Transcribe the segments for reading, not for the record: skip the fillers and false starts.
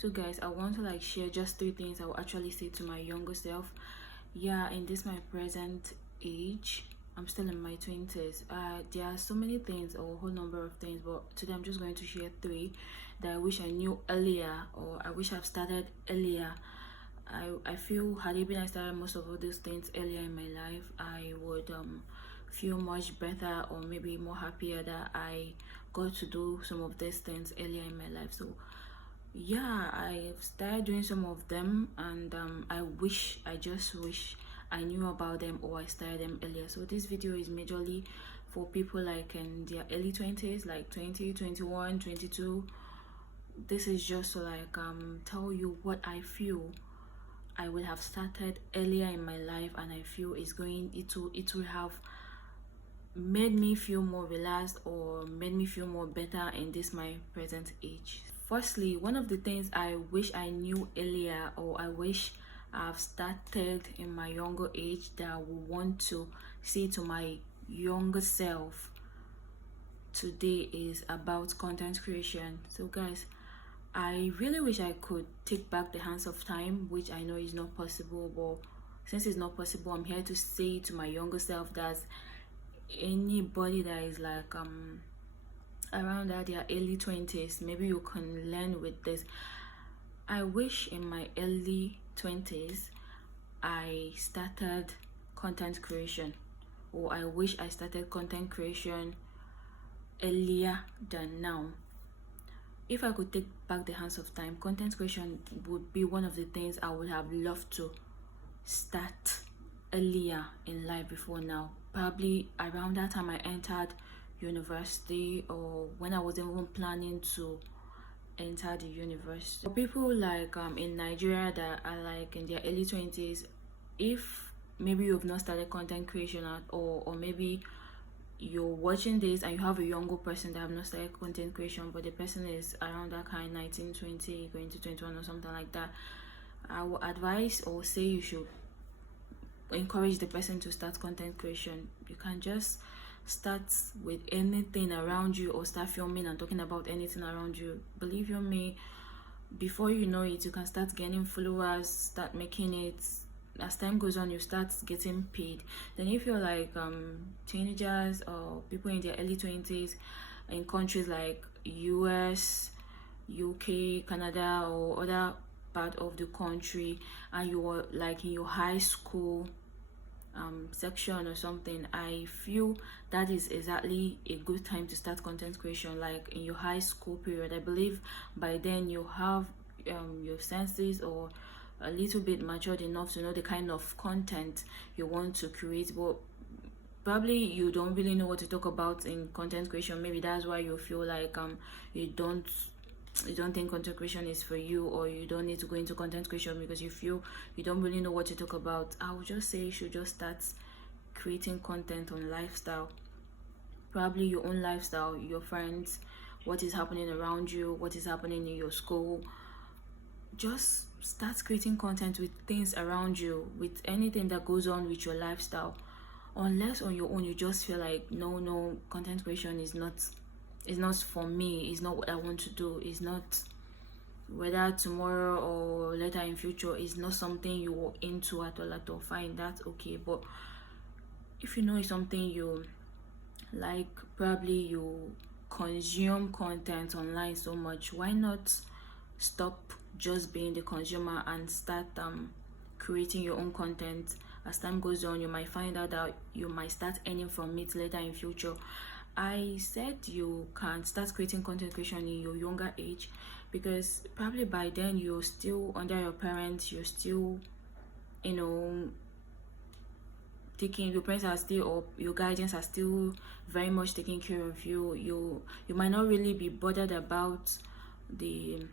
So guys, I want to like share just 3 things I will actually say to my younger self. Yeah, in this my present age, I'm still in my 20s. There are so many things or a whole number of things, but today I'm just going to share 3 that I wish I knew earlier, or I wish I've started earlier. I feel had it been I started most of all these things earlier in my life, I would feel much better, or maybe more happier that I got to do some of these things earlier in my life. So yeah, I've started doing some of them, and I just wish I knew about them, or I started them earlier. So this video is majorly for people like in their early 20s, like 20, 21, 22. This is just to like tell you what I feel I would have started earlier in my life, and I feel it will have made me feel more relaxed, or made me feel more better in this my present age. Firstly, one of the things I wish I knew earlier, or I wish I've started in my younger age, that I would want to say to my younger self today, is about content creation. So guys, I really wish I could take back the hands of time, which I know is not possible, but since it's not possible, I'm here to say to my younger self that anybody that is like around that their early 20s, maybe you can learn with this. I wish in my early 20s I started content creation, or I wish I started content creation earlier than now. If I could take back the hands of time, content creation would be one of the things I would have loved to start earlier in life before now. Probably around that time I entered university, or when I was even planning to enter the university. For people like in Nigeria that are like in their early 20s, if maybe you've not started content creation at all, or maybe you're watching this and you have a younger person that have not started content creation, but the person is around that kind 19, 20, going to 21 or something like that, I would advise or say you should encourage the person to start content creation. You can just start with anything around you, or start filming and talking about anything around you. Believe you me, before you know it, you can start gaining followers, start making it. As time goes on, you start getting paid. Then if you're like teenagers or people in their early 20s in countries like US, UK, Canada, or other part of the country, and you were like in your high school section or something, I feel that is exactly a good time to start content creation. Like in your high school period, I believe by then you have your senses, or a little bit matured enough to know the kind of content you want to create, but probably you don't really know what to talk about in content creation. Maybe that's why you feel like you don't think content creation is for you, or you don't need to go into content creation because you feel you don't really know what to talk about. I would just say you should just start creating content on lifestyle, probably your own lifestyle, your friends, what is happening around you, what is happening in your school. Just start creating content with things around you, with anything that goes on with your lifestyle. Unless on your own you just feel like no, content creation is not for me, it's not what I want to do, it's not, whether tomorrow or later in future, is not something you walk into at all, fine, that's okay. But if you know it's something you like, probably you consume content online so much, why not stop just being the consumer and start creating your own content? As time goes on, you might find out that you might start earning from it later in future. I said you can start creating content creation in your younger age, because probably by then you're still under your parents, you're still, you know, taking, your parents are still, or your guardians are still very much taking care of you. You might not really be bothered about the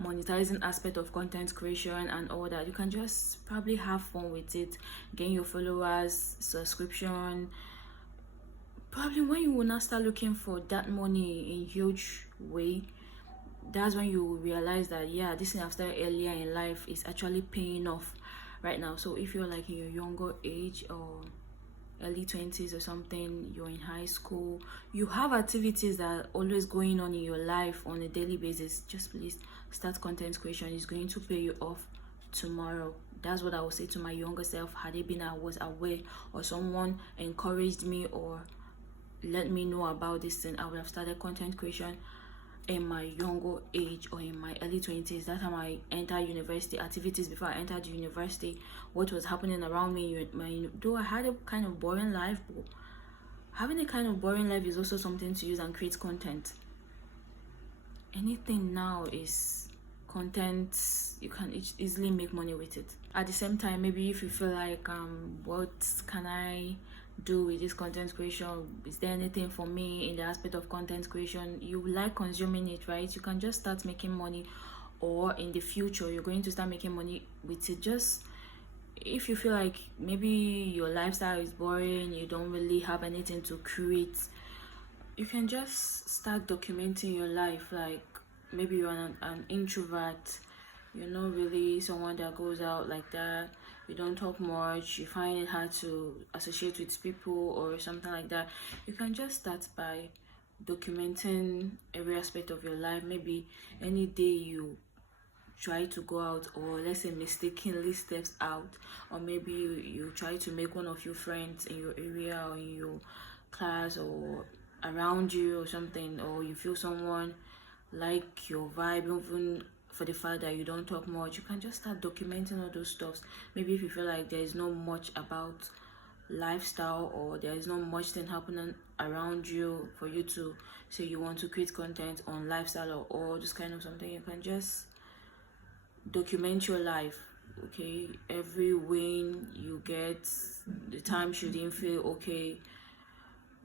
monetizing aspect of content creation and all that. You can just probably have fun with it, gain your followers, subscription. Probably when you will not start looking for that money in huge way, that's when you realize that yeah, this thing I've started earlier in life is actually paying off right now. So if you're like in your younger age, or early 20s or something, you're in high school, you have activities that are always going on in your life on a daily basis, just please start content creation. It's going to pay you off tomorrow. That's what I would say to my younger self. Had it been I was aware, or someone encouraged me or let me know about this thing, I would have started content creation in my younger age, or in my early 20s. That time I entered university activities. Before I entered university, what was happening around me, though I had a kind of boring life, but having a kind of boring life is also something to use and create content. Anything now is content. You can easily make money with it. At the same time, maybe if you feel like what can I do with this content creation? Is there anything for me in the aspect of content creation? You like consuming it, right? You can just start making money, or in the future you're going to start making money with it. Just if you feel like maybe your lifestyle is boring, you don't really have anything to create, you can just start documenting your life. Like maybe you're an introvert, you're not really someone that goes out like that, you don't talk much, you find it hard to associate with people or something like that. You can just start by documenting every aspect of your life. Maybe any day you try to go out, or let's say mistakenly steps out, or maybe you try to make one of your friends in your area or in your class or around you or something, or you feel someone like your vibe, even for the fact that you don't talk much, you can just start documenting all those stuffs. Maybe if you feel like there is not much about lifestyle, or there is not much thing happening around you for you to say you want to create content on lifestyle or all this kind of something, you can just document your life. Okay, every win you get, the time you didn't feel okay,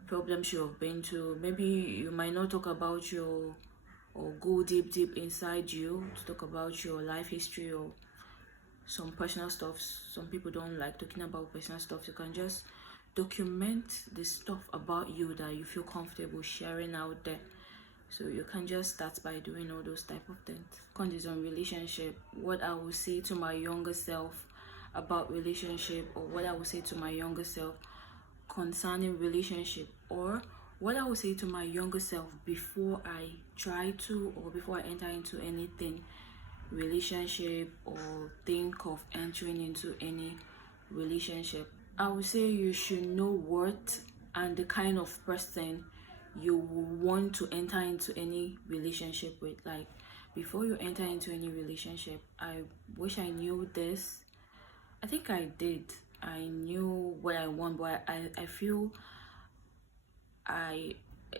problems you have been to. Maybe you might not talk about your, or go deep inside you to talk about your life history or some personal stuff. Some people don't like talking about personal stuff. You can just document the stuff about you that you feel comfortable sharing out there. So you can just start by doing all those type of things. Content on relationship. What I would say to my younger self about relationship, or what I would say to my younger self concerning relationship, or what I would say to my younger self before I try to, or before I enter into anything relationship, or think of entering into any relationship. I would say you should know what and the kind of person you want to enter into any relationship with. Like before you enter into any relationship, I wish I knew this. I think I did. I knew what I want, but I feel I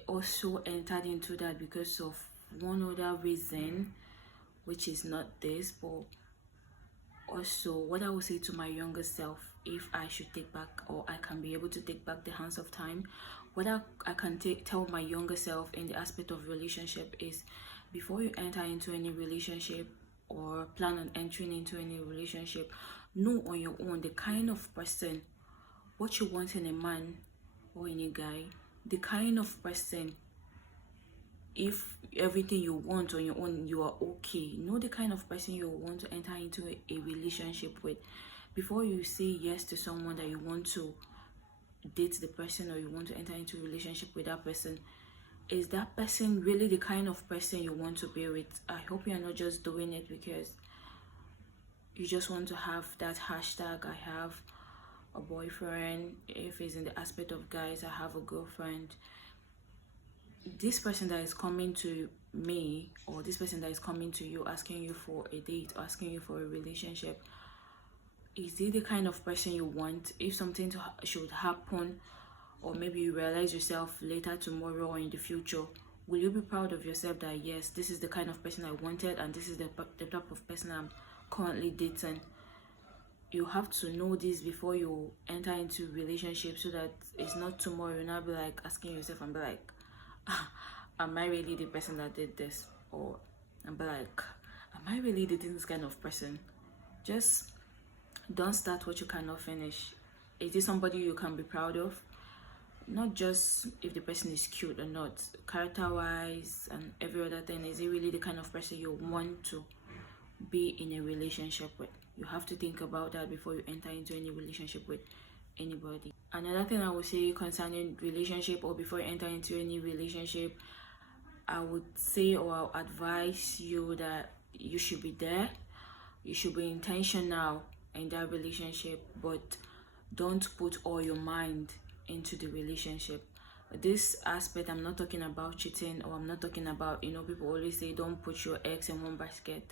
also entered into that because of one other reason, which is not this, but also what I would say to my younger self, if I should take back, or I can be able to take back the hands of time, what I can tell my younger self in the aspect of relationship is, before you enter into any relationship or plan on entering into any relationship, know on your own the kind of person, what you want in a man or in a guy, the kind of person. If everything you want on your own, you are okay, know the kind of person you want to enter into a relationship with. Before you say yes to someone that you want to date the person, or you want to enter into a relationship with that person, is that person really the kind of person you want to be with? I hope you're not just doing it because you just want to have that hashtag, I have a boyfriend. If it's in the aspect of guys, I have a girlfriend. This person that is coming to me, or this person that is coming to you asking you for a date, asking you for a relationship, is he the kind of person you want? If something should happen, or maybe you realize yourself later tomorrow or in the future, will you be proud of yourself that yes, this is the kind of person I wanted, and this is the type of person I'm currently dating? You have to know this before you enter into relationships, so that it's not tomorrow you'll not be like asking yourself and be like, am I really the person that did this? Or I'm like, am I really dating this kind of person? Just don't start what you cannot finish. Is it somebody you can be proud of? Not just if the person is cute or not, character wise and every other thing. Is it really the kind of person you want to be in a relationship with? You have to think about that before you enter into any relationship with anybody. Another thing I would say concerning relationship, or before you enter into any relationship, I would say, or I'll advise you that you should be there, you should be intentional in that relationship, but don't put all your mind into the relationship. This aspect, I'm not talking about cheating, or I'm not talking about, people always say don't put your eggs in one basket.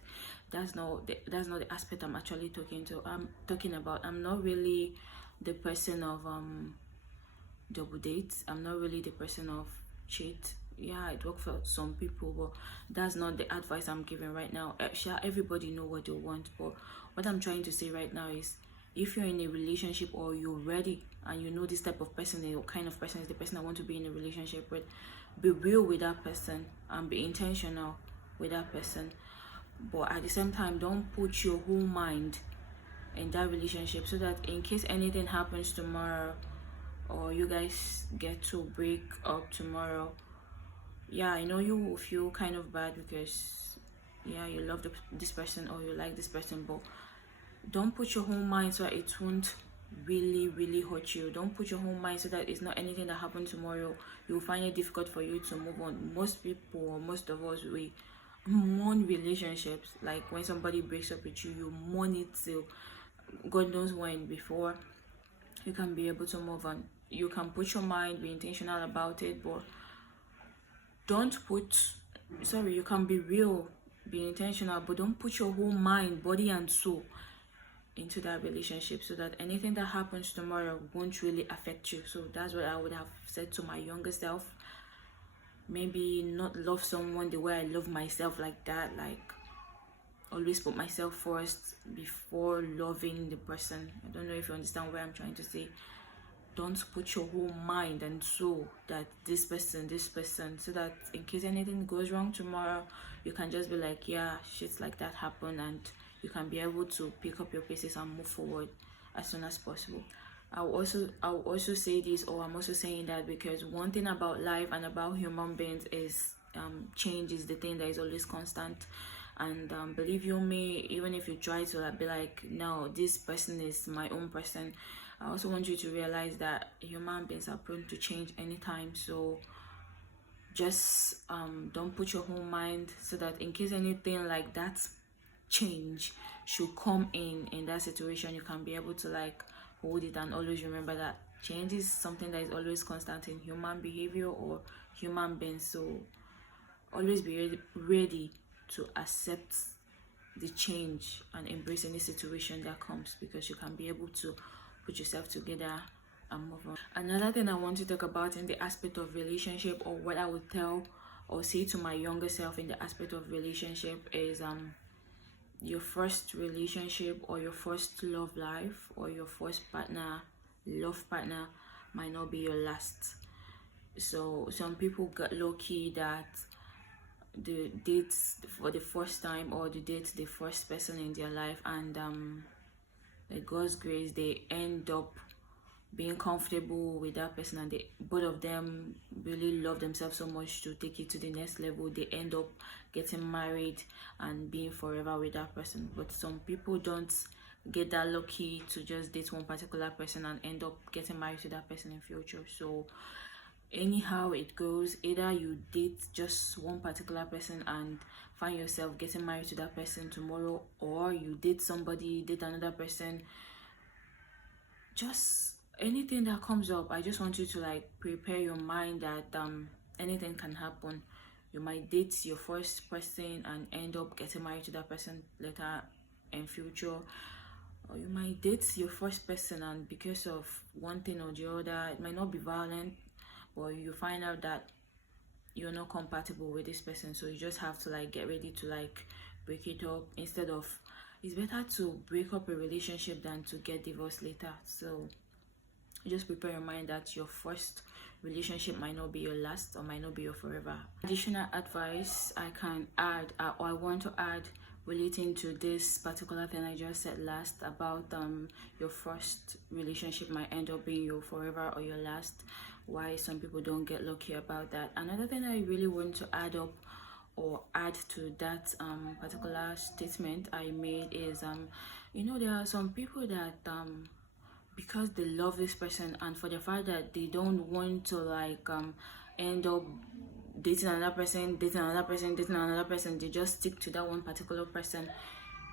That's not the aspect I'm actually talking about. I'm not really the person of double dates. I'm not really the person of cheat. Yeah, it works for some people, but that's not the advice I'm giving right now. Everybody know what they want, but what I'm trying to say right now is, if you're in a relationship or you're ready and you know this type of person, the kind of person is the person I want to be in a relationship with, be real with that person and be intentional with that person. But at the same time, don't put your whole mind in that relationship, so that in case anything happens tomorrow, or you guys get to break up tomorrow, yeah, I know you will feel kind of bad because, yeah, you love this person or you like this person, but don't put your whole mind so that it won't really hurt you. Don't put your whole mind so that it's not anything that happens tomorrow, you'll find it difficult for you to move on. Most people, or most of us, we mourn relationships. Like when somebody breaks up with you, you mourn it till God knows when, before you can be able to move on. You can put your mind, be intentional about it, but you can be real, be intentional, but don't put your whole mind, body and soul into that relationship, so that anything that happens tomorrow won't really affect you. So that's what I would have said to my younger self. Maybe not love someone the way I love myself, like that, like always put myself first before loving the person. I don't know if you understand what I'm trying to say. Don't put your whole mind and soul that this person, so that in case anything goes wrong tomorrow, you can just be like, yeah, shit like that happened, and you can be able to pick up your pieces and move forward as soon as possible. I'll also say this, or I'm also saying that because one thing about life and about human beings is change is the thing that is always constant. And believe you me, even if you try to be like, no, this person is my own person, I also want you to realize that human beings are prone to change anytime. So just don't put your whole mind, so that in case anything like that change should come in that situation, you can be able to like hold it, and always remember that change is something that is always constant in human behavior or human beings. So always be ready to accept the change and embrace any situation that comes, because you can be able to put yourself together and move on. Another thing I want to talk about in the aspect of relationship, or what I would tell or say to my younger self in the aspect of relationship, is your first relationship or your first love life or your first love partner might not be your last. So some people got lucky that the dates for the first time, or the date the first person in their life, and by God's grace they end up being comfortable with that person, and both of them really love themselves so much to take it to the next level. They end up getting married and being forever with that person. But some people don't get that lucky to just date one particular person and end up getting married to that person in future. So anyhow it goes, either you date just one particular person and find yourself getting married to that person tomorrow, or you date another person. Just anything that comes up, I just want you to like prepare your mind that anything can happen. You might date your first person and end up getting married to that person later in future, or you might date your first person and because of one thing or the other, it might not be violent, but you find out that you're not compatible with this person. So you just have to like get ready to like break it up. It's better to break up a relationship than to get divorced later. So just prepare your mind that your first relationship might not be your last, or might not be your forever. Additional advice I can add, or I want to add, relating to this particular thing I just said last about your first relationship might end up being your forever or your last, why some people don't get lucky about that. Another thing I really want to add to that particular statement I made is there are some people that because they love this person, and for the fact that they don't want to like end up dating another person, dating another person, dating another person. They just stick to that one particular person,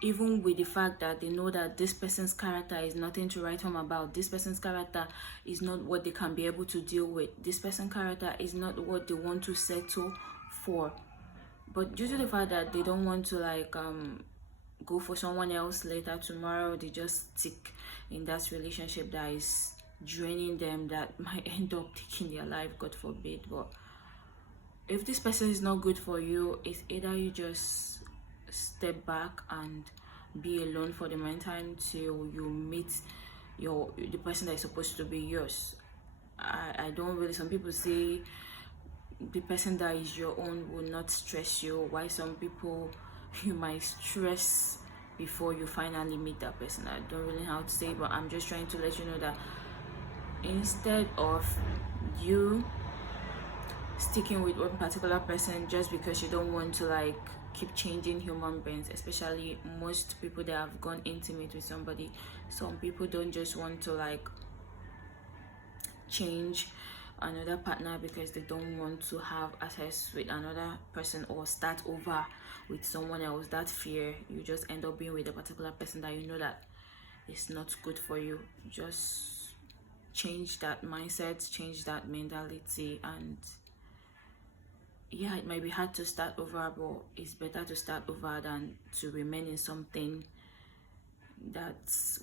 even with the fact that they know that this person's character is nothing to write home about. This person's character is not what they can be able to deal with. This person's character is not what they want to settle for. But due to the fact that they don't want to like go for someone else later tomorrow, they just stick in that relationship that is draining them, that might end up taking their life, God forbid. But if this person is not good for you, it's either you just step back and be alone for the meantime till you meet the person that is supposed to be yours. I don't really, some people say the person that is your own will not stress you, why some people you might stress before you finally meet that person. I don't really know how to say, but I'm just trying to let you know that instead of you sticking with one particular person just because you don't want to like keep changing human beings, especially most people that have gone intimate with somebody, some people don't just want to like change another partner because they don't want to have access with another person or start over with someone else. That fear, you just end up being with a particular person that you know that it's not good for you. Just change that mindset, change that mentality, and yeah, it might be hard to start over, but it's better to start over than to remain in something that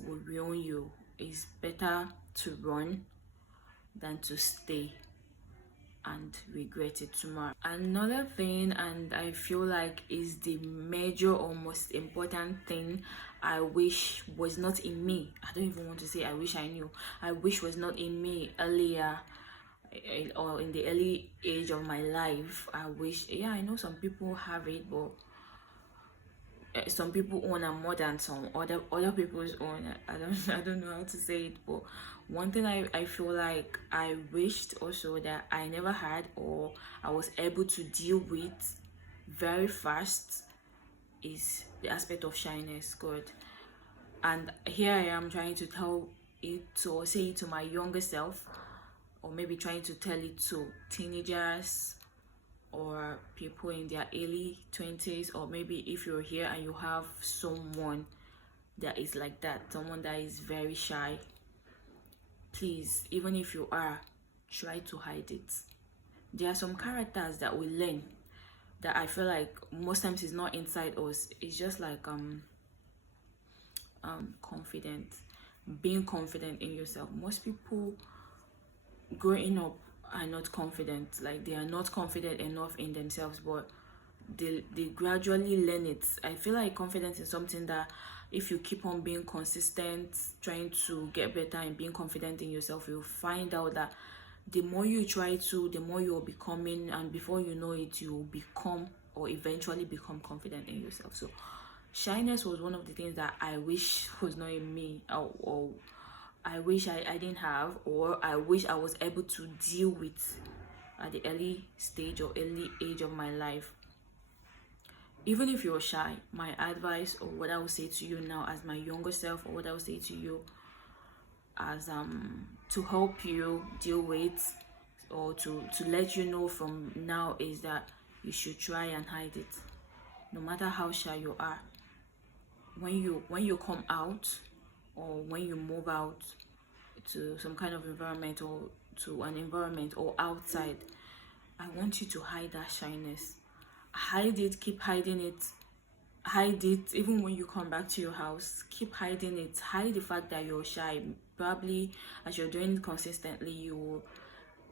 will ruin you. It's better to run than to stay and regret it tomorrow. Another thing, and I feel like is the major or most important thing I wish was not in me. I don't even want to say I wish I knew. I wish was not in me earlier, or in the early age of my life. I wish, yeah, I know some people have it, but some people own are more than some other people's own. I don't know how to say it, but one thing I feel like I wished also that I never had, or I was able to deal with very fast, is the aspect of shyness. God, and here I am trying to tell it to, or say it to my younger self, or maybe trying to tell it to teenagers or people in their early 20s, or maybe if you're here and you have someone that is like that, someone that is very shy, please, even if you are, try to hide it. There are some characters that we learn that I feel like most times is not inside us. It's just like confident, being confident in yourself. Most people growing up are not confident, like they are not confident enough in themselves, but they gradually learn it. I feel like confidence is something that if you keep on being consistent, trying to get better and being confident in yourself, you'll find out that the more you try to, the more you're becoming, and before you know it, you'll become or eventually become confident in yourself. So shyness was one of the things that I wish was not in me, or I wish I didn't have, or I wish I was able to deal with at the early stage or early age of my life. Even if you're shy, my advice, or what I would say to you now as my younger self, or what I would say to you as to help you deal with, or to let you know from now, is that you should try and hide it. No matter how shy you are, when you come out, or when you move out to some kind of environment, or to an environment or outside, I want you to hide that shyness. Hide it, keep hiding it. Hide it even when you come back to your house. Keep hiding it. Hide the fact that you're shy. Probably as you're doing it consistently, you will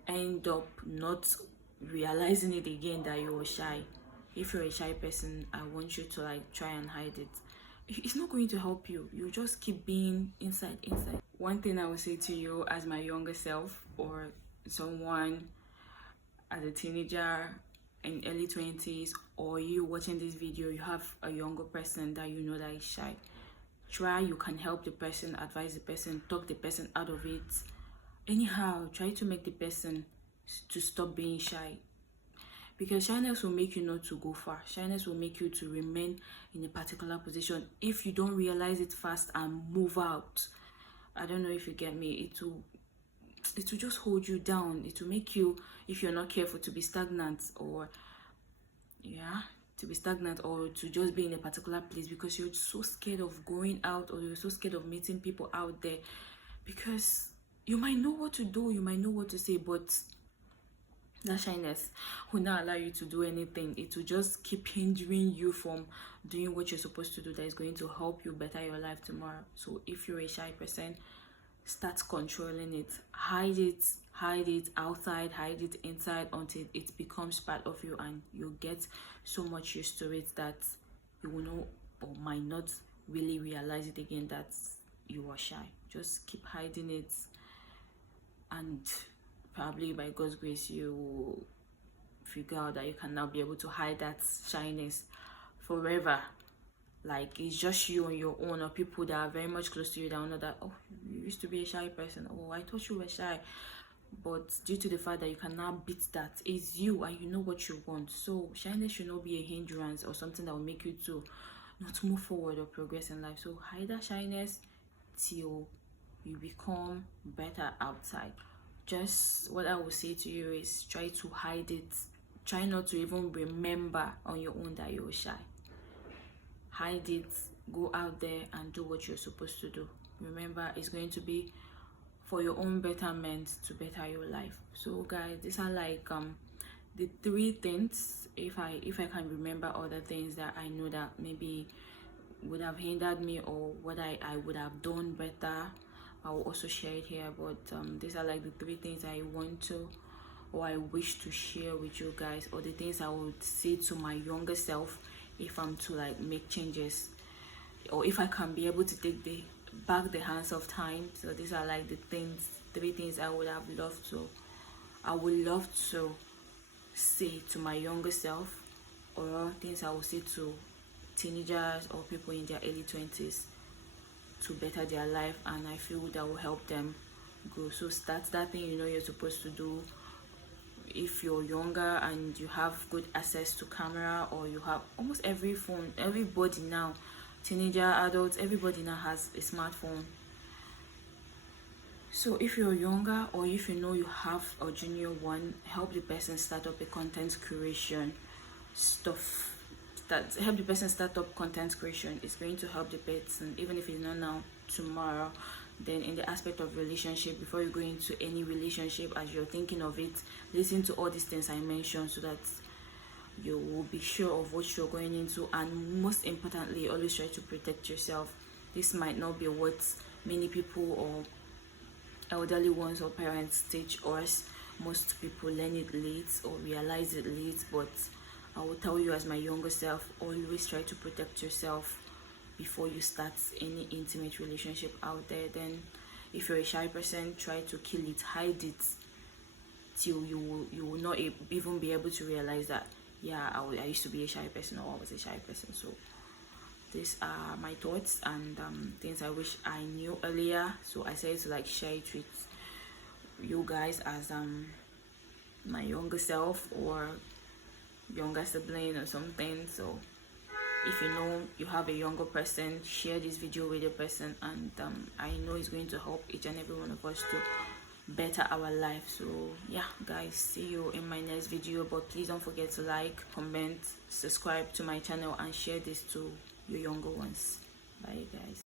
end up not realizing it again that you're shy. If you're a shy person, I want you to like try and hide it. It's not going to help you. You just keep being inside. One thing I would say to you as my younger self, or someone as a teenager in early 20s, or you watching this video, you have a younger person that you know that is shy. Try, you can help the person, advise the person, talk the person out of it. Anyhow, try to make the person to stop being shy, because shyness will make you not to go far. Shyness will make you to remain in a particular position. If you don't realize it fast and move out, I don't know if you get me, it will just hold you down. It will make you, if you're not careful, to be stagnant, or yeah, to be stagnant, or to just be in a particular place because you're so scared of going out, or you're so scared of meeting people out there, because you might know what to do, you might know what to say, but that shyness will not allow you to do anything. It will just keep hindering you from doing what you're supposed to do, that is going to help you better your life tomorrow. So if you're a shy person, start controlling it. Hide it outside, hide it inside, until it becomes part of you, and you get so much used to it that you will know, or might not really realize it again, that you are shy. Just keep hiding it, and probably by God's grace you will figure out that you can now be able to hide that shyness forever. Like, it's just you on your own, or people that are very much close to you that will know that, oh, you used to be a shy person, oh, I thought you were shy. But due to the fact that you can now beat that, it's you and you know what you want. So shyness should not be a hindrance or something that will make you to not move forward or progress in life. So hide that shyness till you become better outside. Just what I would say to you is, try to hide it. Try not to even remember on your own that you're shy. Hide it, go out there and do what you're supposed to do. Remember, it's going to be for your own betterment, to better your life. So guys, these are like the 3 things, if I can remember other things that I know that maybe would have hindered me, or what I would have done better, I will also share it here. But these are like the 3 things I want to, or I wish to share with you guys, or the things I would say to my younger self if I'm to like make changes, or if I can be able to take back the hands of time. So these are like the 3 things I would love to say to my younger self, or things I would say to teenagers or people in their early 20s to better their life, and I feel that will help them grow. So start that thing you know you're supposed to do. If you're younger and you have good access to camera, or you have almost every phone, everybody now, teenager, adults, everybody now has a smartphone. So if you're younger, or if you know you have a junior one, help the person start up a content creation stuff. Help the person start up content creation. It's going to help the person, even if it's not now, tomorrow. Then in the aspect of relationship, before you go into any relationship, as you're thinking of it, listen to all these things I mentioned, so that you will be sure of what you're going into. And most importantly, always try to protect yourself. This might not be what many people, or elderly ones or parents, teach us. Most people learn it late or realize it late, but I will tell you, as my younger self, always try to protect yourself before you start any intimate relationship out there. Then if you're a shy person, try to kill it, hide it, till you will not even be able to realize that, yeah, I used to be a shy person, or I was a shy person. So these are my thoughts and things I wish I knew earlier. So I said to like share it with you guys as my younger self, or younger sibling or something. So if you know you have a younger person, share this video with a person, and I know it's going to help each and every one of us to better our life. So yeah guys, see you in my next video. But please don't forget to like, comment, subscribe to my channel, and share this to your younger ones. Bye guys.